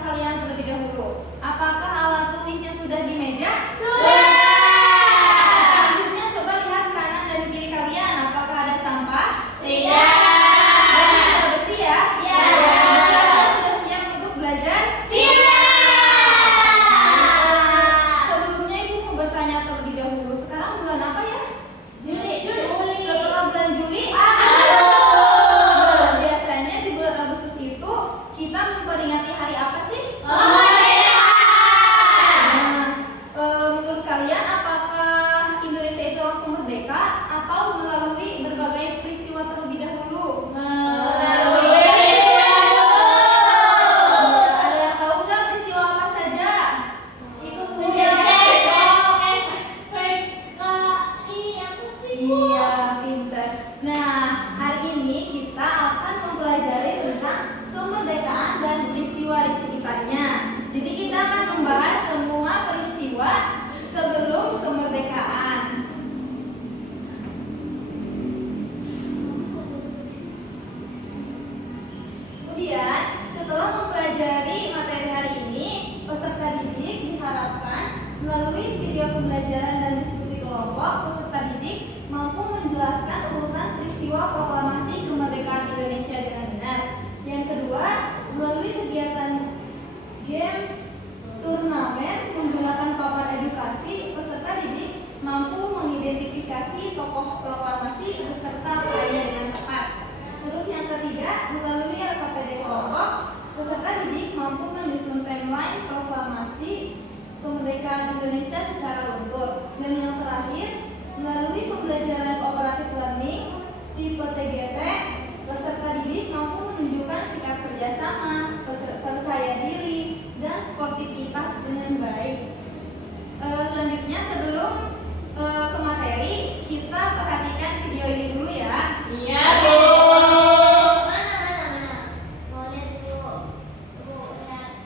kalian terlebih dahulu. Apakah alat tulisnya sudah di meja? Sudah. Selanjutnya coba lihat kanan dan kiri kalian. Apakah ada sampah? Tidak. Sudah bersih ya? Ya. Berarti kalian sudah siap untuk belajar? Siap. Sebelumnya ibu mau bertanya terlebih dahulu. Sekarang bulan apa ya? Juli. Setelah bulan Juli, Agustus. biasanya di bulan Agustus itu kita memperingati hari apa sih? Kemerdekaan. Menurut kalian apakah Indonesia itu langsung merdeka atau melalui berbagai peristiwa terlebih dahulu? Melalui. Ada yang tahu nggak peristiwa apa saja? Itu punya Iya, pintar. Nah, hari ini kita akan mempelajari tentang kemerdekaan dan peristiwa di sekitarnya. Jadi kita akan membahas semua peristiwa sebelum kemerdekaan. Kemudian, setelah mempelajari materi hari ini, peserta didik diharapkan melalui video pembelajaran dan diskusi kelompok, peserta didik mampu menjelaskan urutan peristiwa proklamasi kemerdekaan Indonesia dengan benar. Yang kedua, melalui kegiatan games turnamen menggunakan papan edukasi, peserta didik mampu mengidentifikasi tokoh proklamasi beserta perannya dengan tepat. Terus yang ketiga, melalui RKPD kelompok, peserta didik mampu menyusun timeline proklamasi kemerdekaan Indonesia secara luntur. Dan yang terakhir, melalui pembelajaran cooperative learning tipe TGT, peserta didik mampu menunjukkan sikap kerjasama, percaya diri, dan sportivitas dengan baik. Selanjutnya sebelum ke materi, kita perhatikan video ini dulu ya. Iya, Bu. Mana? Mau lihat dulu. Bu, lihat.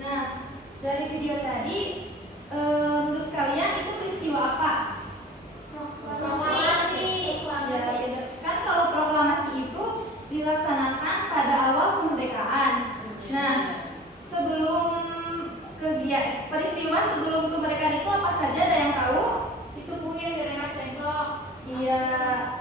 Nah, dari video tadi, menurut kalian itu peristiwa apa? Proklamasi. Ya, kan kalau proklamasi itu dilaksanakan pada awal kemerdekaan. Nah, sebelum peristiwa sebelum kemerdekaan itu apa saja, ada yang tahu? Itu Bu yang dari Mas Tengklok. Iya,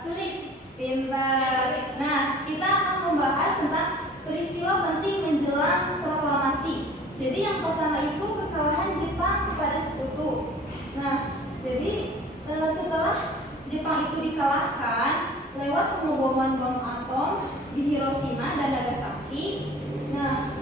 Sulit. pintar. Nah, kita akan membahas tentang peristiwa penting menjelang proklamasi. Jadi yang pertama itu kekalahan Jepang kepada Sekutu. Nah, jadi setelah Jepang itu dikalahkan lewat pengeboman bom atom di Hiroshima dan Nagasaki. Nah,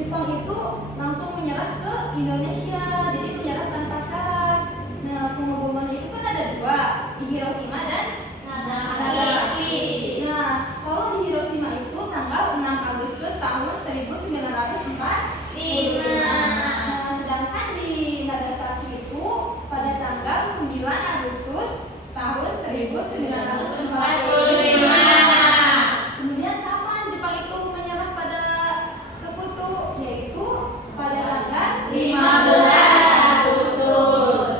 Jepang itu langsung menyerah ke Indonesia, jadi menyerah tanpa syarat. Nah, pengebomannya itu kan ada dua, di Hiroshima dan Nagasaki. Nah, kalau di Hiroshima itu tanggal 6 Agustus tahun 1945. Nah, sedangkan di Nagasaki itu pada tanggal 9 Agustus tahun 1945. Kemudian kapan Jepang itu menyerah pada Sekutu? Yaitu pada tanggal 15 Agustus.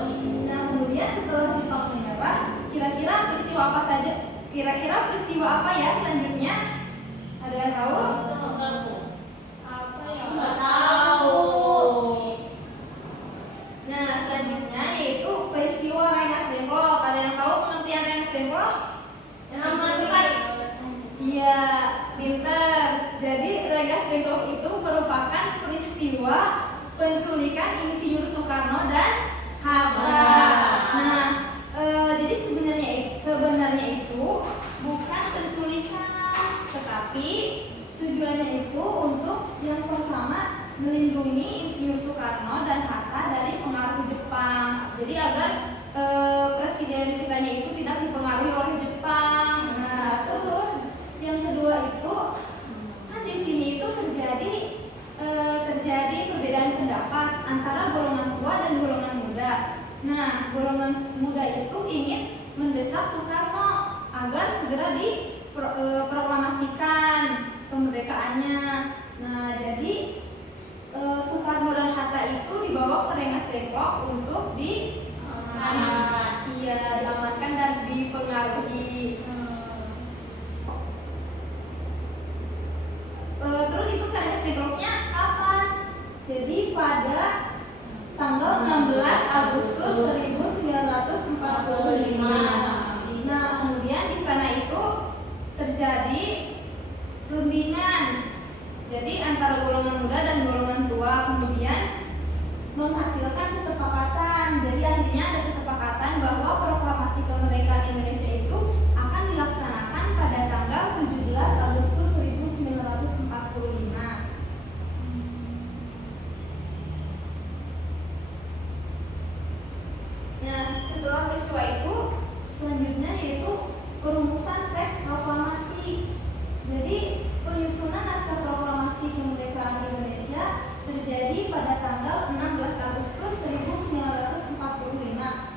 Nah, kemudian setelah Jepang menyerah, kira-kira peristiwa Iya, pinter. Jadi Rengas Dengklok itu merupakan peristiwa penculikan Insinyur Soekarno dan Hatta. Nah, jadi sebenarnya itu bukan penculikan, tetapi tujuannya itu untuk yang pertama melindungi Insinyur Soekarno dan Hatta dari pengaruh Jepang. Jadi agar presiden kitanya itu tidak dipengaruhi oleh Jepang. Nah, terus yang kedua itu kan di sini itu terjadi perbedaan pendapat antara golongan tua dan golongan muda. Nah, golongan muda itu ingin mendesak Soekarno agar segera diproklamasikan kemerdekaannya. Nah, jadi Soekarno dan Hatta itu dibawa ke Rengas Dengklok untuk diamankan dan dipengaruhi. Terus itu Rengas Dengkloknya kapan? Jadi pada tanggal 16 Agustus 1945. Nah, kemudian di sana itu terjadi rundingan. Jadi antara golongan muda dan golongan tua, kemudian menghasilkan kesepakatan. Jadi akhirnya ada kesepakatan bahwa proklamasi kemerdekaan Indonesia itu akan dilaksanakan pada tanggal 17 Agustus 1945. Nah, setelah peristiwa itu selanjutnya yaitu perumusan teks proklamasi. Jadi penyusunan naskah proklamasi kemerdekaan Indonesia terjadi pada tanggal 16 Agustus 1945,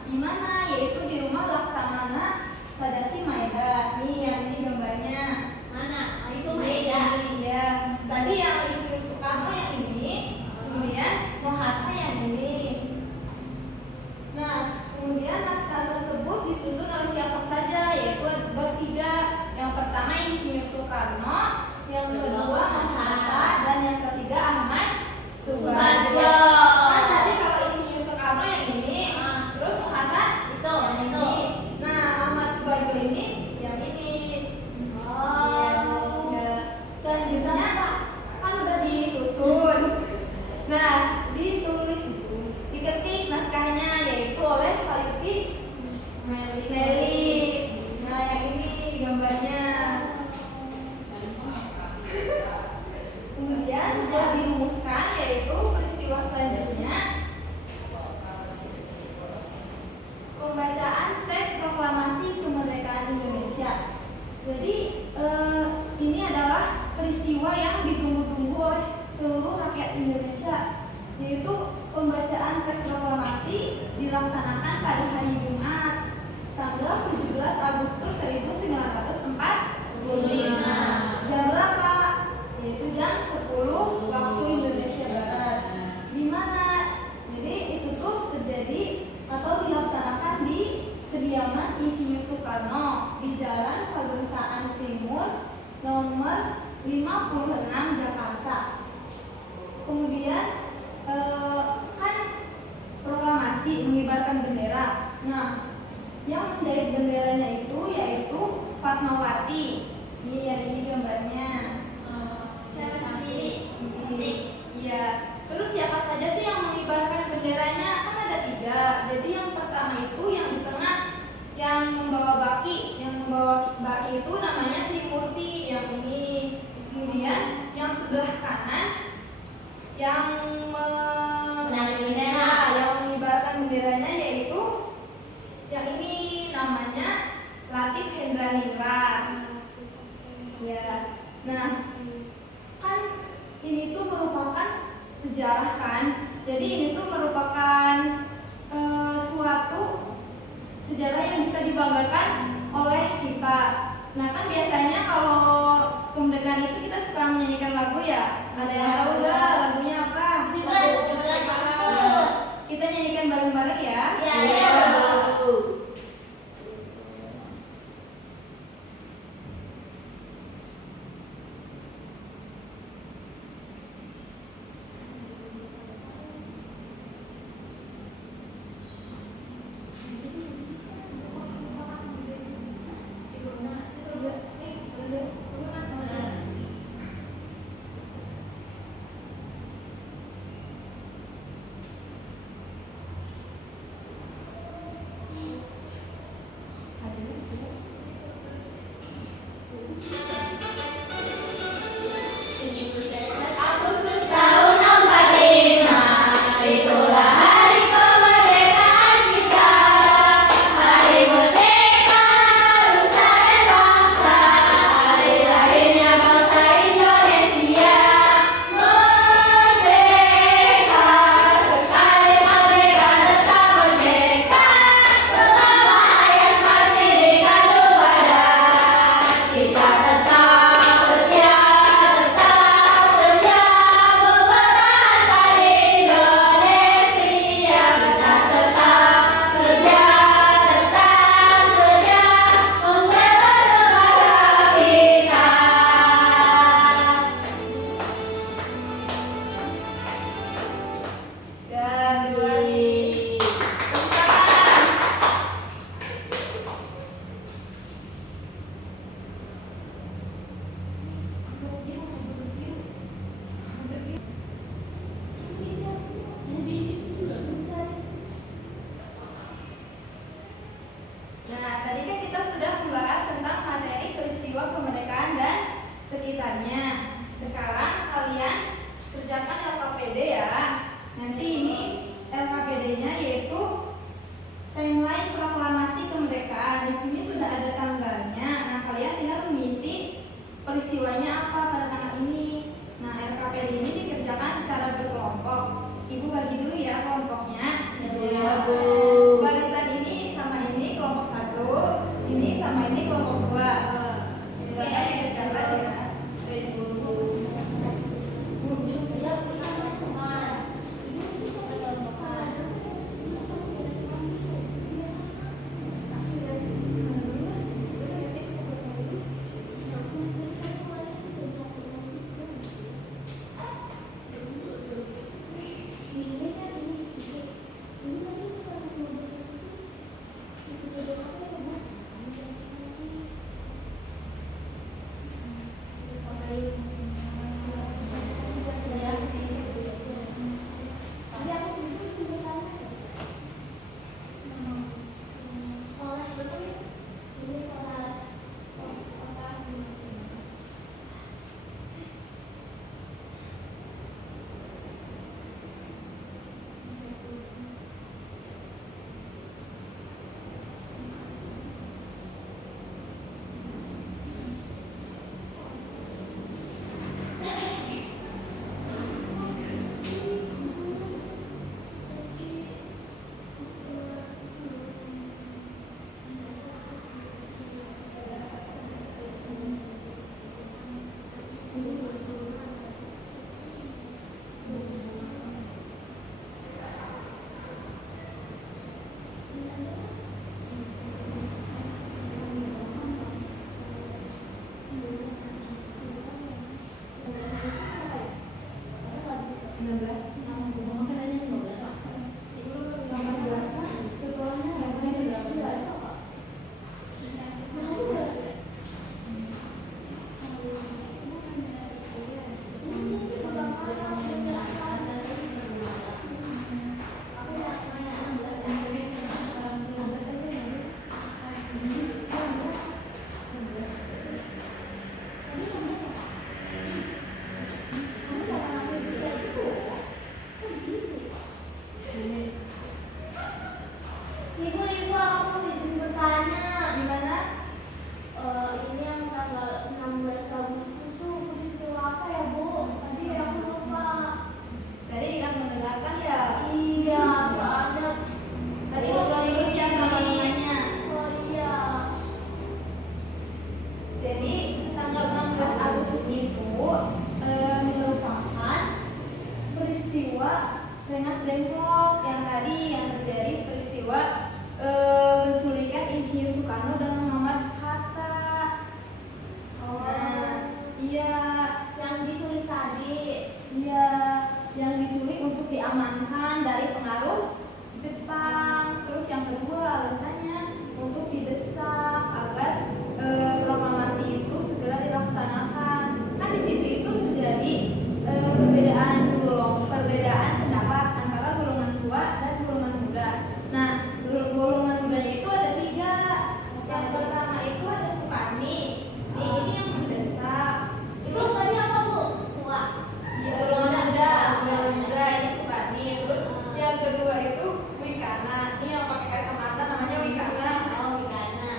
di mana yaitu di rumah Laksamana Tadasi Maeda. Nih yang ini gambarnya. Mana? Itu Ini, Maeda. ya. Tadi yang Insinyur Soekarno yang ini, kemudian Hatta yang ini. Nah, kemudian naskah tersebut disusun oleh siapa saja, yaitu bertiga. Yang pertama Insinyur Soekarno, yang kedua Hatta, dan yang ketiga Ahmad Subarjo. Kan tadi kalau Insinyur Soekarno yang ini, terus Hatta Itu. Nah, Ahmad Subarjo ini yang ini. Ya. Selanjutnya kan udah disusun. Nah, ditulis itu, diketik naskahnya yaitu oleh Sayuti Meli. Nah, yang ini gambarnya. Kemudian setelah dirumuskan yaitu peristiwa selanjutnya pembacaan teks proklamasi kemerdekaan Indonesia. Jadi ini adalah peristiwa yang ditunggu-tunggu oleh seluruh rakyat Indonesia, yaitu pembacaan teks proklamasi dilaksanakan pada hari Jumat tanggal 17 Agustus 1945. Jam berapa? Yaitu jam 10 waktu Indonesia Barat. Di mana? Jadi itu tuh terjadi atau dilaksanakan di kediaman Insinyur Soekarno di Jalan Pegangsaan Timur nomor 56 Jakarta. Kemudian kan proklamasi mengibarkan bendera. Nah, yang menjahit benderanya itu yaitu Fatmawati. Ini yang ini gambarnya. Ini. Iya. Terus siapa saja sih yang mengibarkan benderanya? Kan ada 3. Jadi yang pertama itu yang di tengah yang membawa baki. Yang membawa baki itu namanya Trimurti yang ini. Kemudian yang sebelah kanan yang mengibarkan benderanya yaitu yang ini namanya Latif Hendraningrat. Ya. Nah, kan ini tuh merupakan sejarah kan. Jadi ini tuh merupakan suatu sejarah yang bisa dibanggakan oleh kita. Nah, kan biasanya kalau kemerdekaan itu kita suka menyanyikan lagu ya. Ada yang tahu nggak lagunya apa? Kita nyanyikan bareng-bareng ya. Iya. tulisannya. Sekarang kalian kerjakan LKPD ya. Nanti ini LKPD-nya yaitu timeline proklamasi kemerdekaan. Di sini sudah ada tanggalnya. Nah, kalian tinggal mengisi peristiwanya apa pada tanggal ini. Nah, LKPD ini dikerjakan secara berkelompok. Ibu bagi dulu ya kelompoknya. Ya, Bu. Barisan ini sama ini kelompok 1, ini sama ini kelompok 2. Oke, Dikerjakan ya. Rengas Dengklok yang tadi yang terjadi peristiwa penculikan Insinyur Soekarno dan Muhammad Hatta. Iya, yang diculik tadi. iya, yang diculik untuk diamankan dari pengaruh Jepang. Terus yang kedua alasannya untuk didesak agar proklamasi itu segera dilaksanakan. Kan di situ itu terjadi perbedaan pendapat antara golongan tua dan golongan muda. Nah, golongan mudanya itu ada 3. Yang pertama itu ada Sukarni. Ini yang mendesak. Itu tadi apa, Bu? Tua. Golongan muda ini Sukarni. Terus yang kedua itu Wikana. Ini yang pakai kacamata namanya Wikana. Oh, Wikana.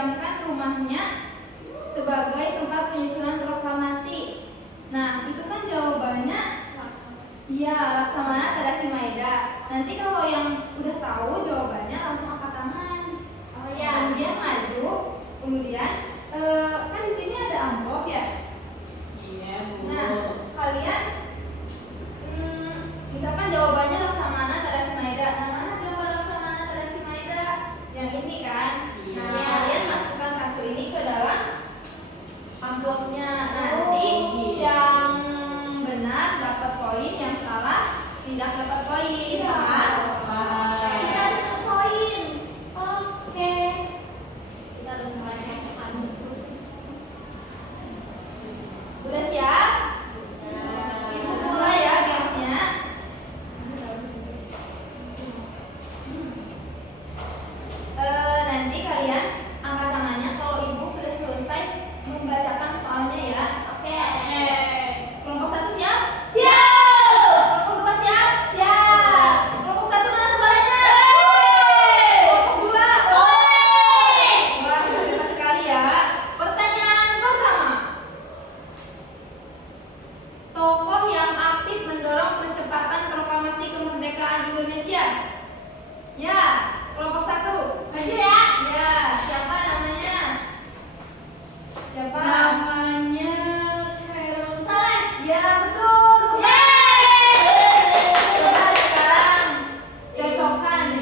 meminjamkan rumahnya sebagai tempat penyusunan proklamasi. Nah, itu kan jawabannya iya, Laksamana Tadasi Maeda. Nanti kalau yang udah tahu jawabannya langsung angkat tangan. Oh ya. Kemudian maju, kemudian kan di sini ada amplop ya. Iya, Bu. Nah, kalian misalkan jawabannya Laksamana Tadasi Maeda. Nah, mana jawaban Laksamana Tadasi Maeda? Yang ini kan. Nah, Iya. kalian masukkan kartu ini ke dalam amplopnya. Nanti Oh. yang benar dapat poin, yang salah tidak dapat poin. Paham? Kita harus ke poin. Oke. Kita harus merayakan pesan. Udah siap? Ibu mulai ya gamesnya. Nanti kalian angkat tangannya kalau ibu sudah selesai membacakan soalnya ya. Oke. Kelompok 1 siap? Siap. Kelompok 2 siap? Siap. Kelompok 1 mana suaranya? Kelompok 2? Wah, sudah dekat sekali ya. Pertanyaan pertama. Tokoh yang aktif mendorong percepatan proklamasi kemerdekaan Indonesia. Ya, kelompok 1. Maju ya. Ya, siapa namanya? Siapa? Namanya Khairul Saleh. Ya, betul. Coba sekarang cocokkan.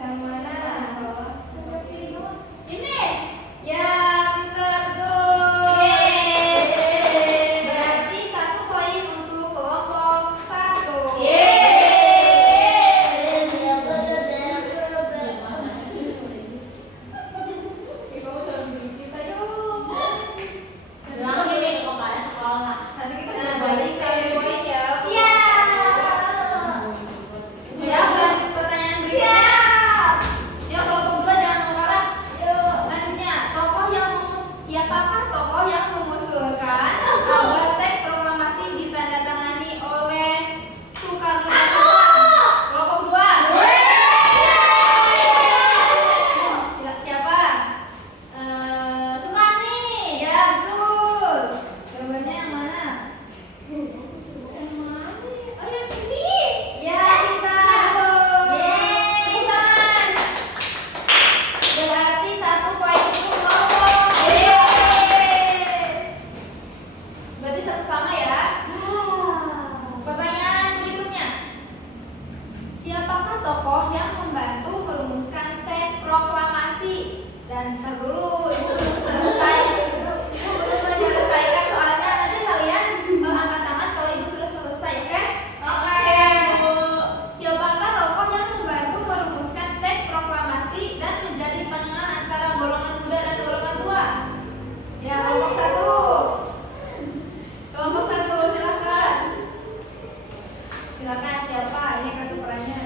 Yang mana? Ini. Ya, benar tuh. Berarti 1 poin untuk kelompok 1. Kamu jangan beli kita yuk. Bilang ini ke kepala sekolah. Nanti kita bagi 1 poin ya. Iya. Siap, lanjut pertanyaan berikutnya. Yuk, kelompok 2 jangan mau kalah. Yuk, lanjutnya. Siapakah tokoh yang mengusulkan agar teks proklamasi ditandatangani oleh Soekarno Hatta? Kelompok 2. Siapa? Soekarni. Ya, betul. Jawabannya yang mana? Oh, yang ini. Ya, kita. Tepuk tangan. Berarti 1 poin untuk kelompok. Berarti 1 sama ya. Pertanyaan berikutnya. Siapakah tokoh yang membantu merumuskan teks proklamasi? Dan ntar dulu, ibu belum selesai. Ibu belum menyelesaikan soalnya. Nanti kalian angkat tangan kalau ibu sudah selesai, oke? Siapakah tokoh yang membantu merumuskan teks proklamasi dan menjadi penengah antara golongan muda dan golongan tua? Ya, kelompok 1. Kelompok 1, silakan. Silakan, siapa? Ini kartu perannya.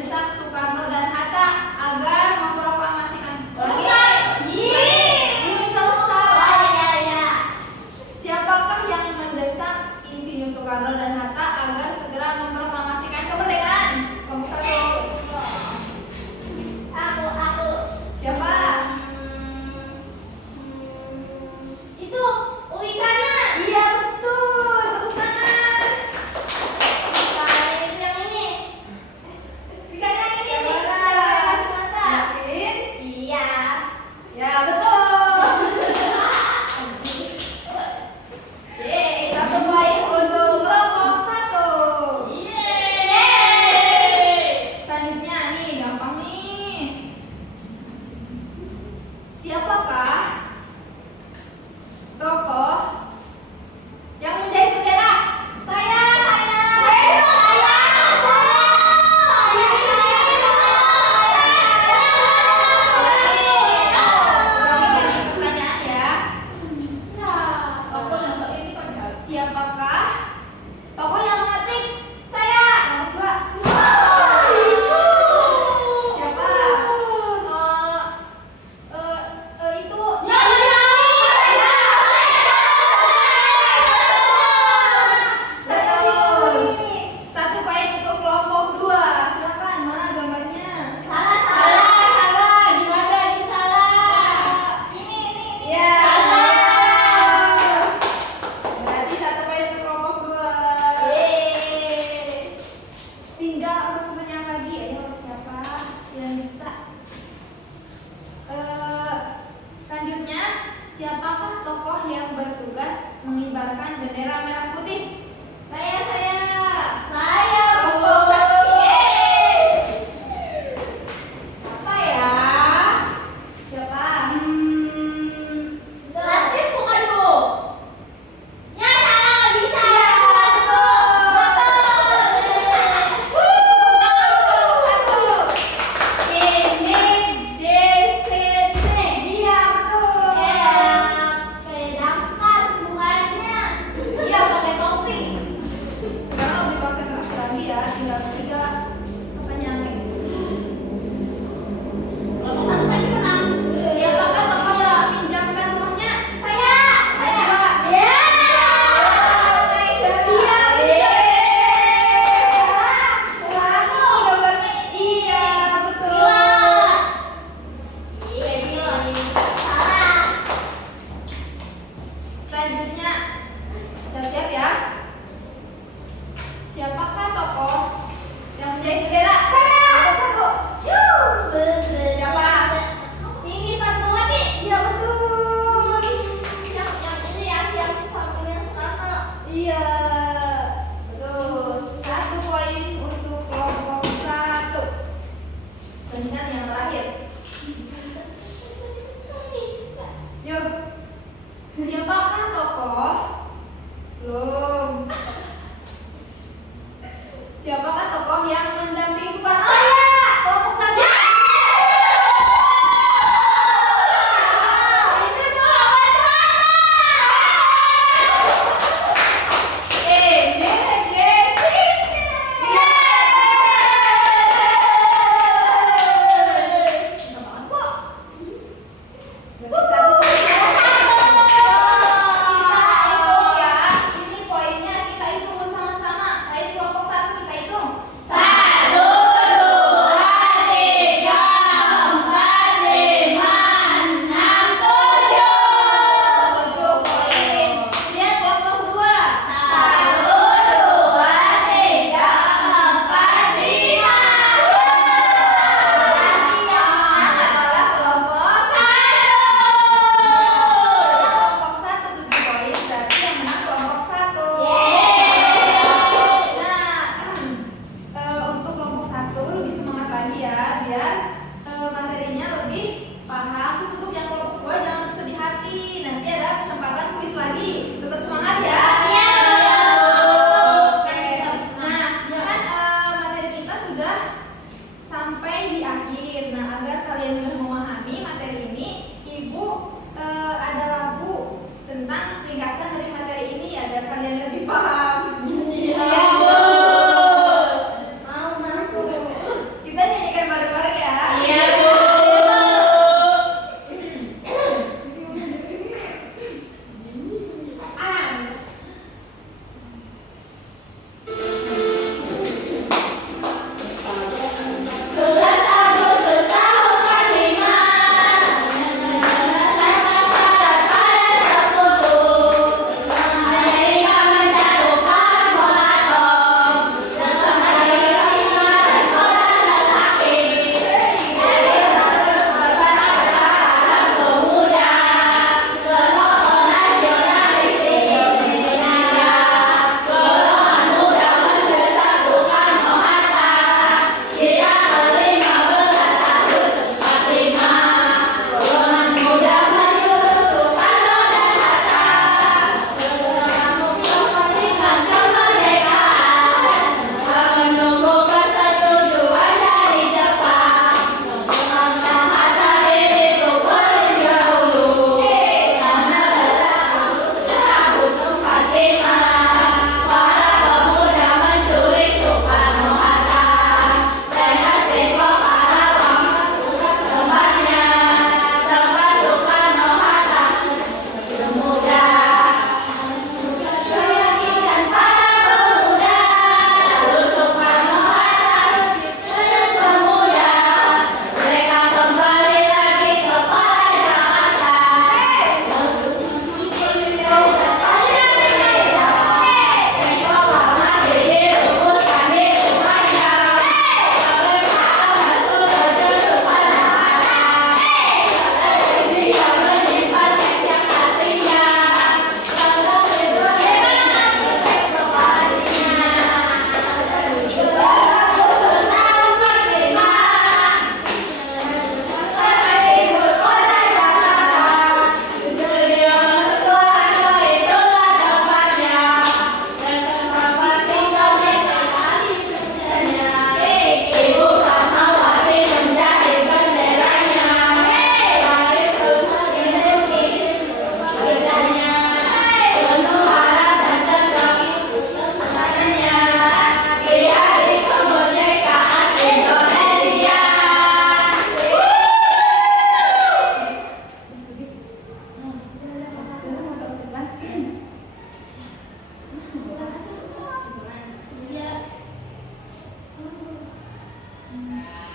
mendesak Soekarno dan Hatta agar memproklamasikan. Belum selesai. Siapakah yang mendesak Insinyur Soekarno dan Hatta agar segera memproklamasikan kemerdekaan? Kelompok 1. Aku. Siapa? Itu Uli Kanan. Iya betul, tepuk tangan. Bukan yang ini. Bukan yang ini. Yang Yang mana? mana? Mata. Yakin? Iya. Ya betul. Yeay, 1 poin untuk kelompok 1. Selanjutnya nih, gampang nih. Siapakah tokoh yang menjahit bendera? Saya. Ulangi pertanyaan ya. Aku nonton ini pada Siapakah tokoh yang mengetik? Saya. Nomor 2. Siapa? Itu. Betul. 1 poin untuk kelompok 2. Silakan, mana gambarnya? Salah, gimana ini salah? Ini. Ya. Berarti 1 poin untuk kelompok 2. Tinggal untuk pertanyaan lagi. Ayo, siapa yang bisa? Selanjutnya, siapakah tokoh yang bertugas mengibarkan bendera merah putih? Saya. Kelompok 1. Apa ya? Siapa? Latif bukan, Bu? Ya, salah, nggak bisa. Ini DCT. Iya, betul. Kayak damkar bunganya. Iya, pakai topi. Sekarang lebih konsentrasi lagi ya, tinggal 3 pertanyaan lagi. Kelompok 1 pasti menang. Siapakah tokoh yang meminjamkan rumahnya? Saya. Ya. Gambarnya. Iya, betul. Salah. Selanjutnya, siap-siap ya. Siapakah tokoh yang menjahit bendera? Nomor 1. Siapa? Ini Fatmawati. Iya, betul. Yang ini yang familia Soekarno. Iya, betul. 1 poin untuk kelompok 1. Selanjutnya yang terakhir. Yuk, siapakah tokoh? Belum. Siapakah tokoh yang mendampingi Soekarno? Kelompok 1. Ini DCT. Gampang kok. Berarti 1 poin. Ini poinnya kita hitung bersama-sama. Ayo kelompok 1 kita hitung. 1, 2, 3, 4, 5, 6, 7. 7 poin. Kemudian kelompok 2. 1, 2, 3, 4, 5. Berarti yang menang adalah kelompok 1. Kelompok 1 7 poin. Berarti yang menang kelompok 1. Nah, untuk kelompok 1 lebih semangat lagi ya, biar materinya lebih paham. Terus untuk yang kelompok 2 jangan bersedih hati. Nanti ada kesempatan kuis lagi. Tetap semangat ya. Oke. Nah, kan materi kita sudah sampai di akhir. Nah, agar kalian mudah memahami materi ini, Ibu ada lagu tentang ringkasan dari materi ini agar kalian lebih paham. Mau. Kita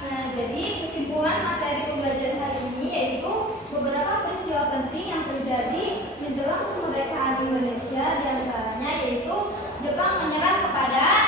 Nah, jadi kesimpulan materi pembelajaran hari ini yaitu beberapa peristiwa penting yang terjadi menjelang kemerdekaan Indonesia, diantaranya yaitu Jepang menyerah kepada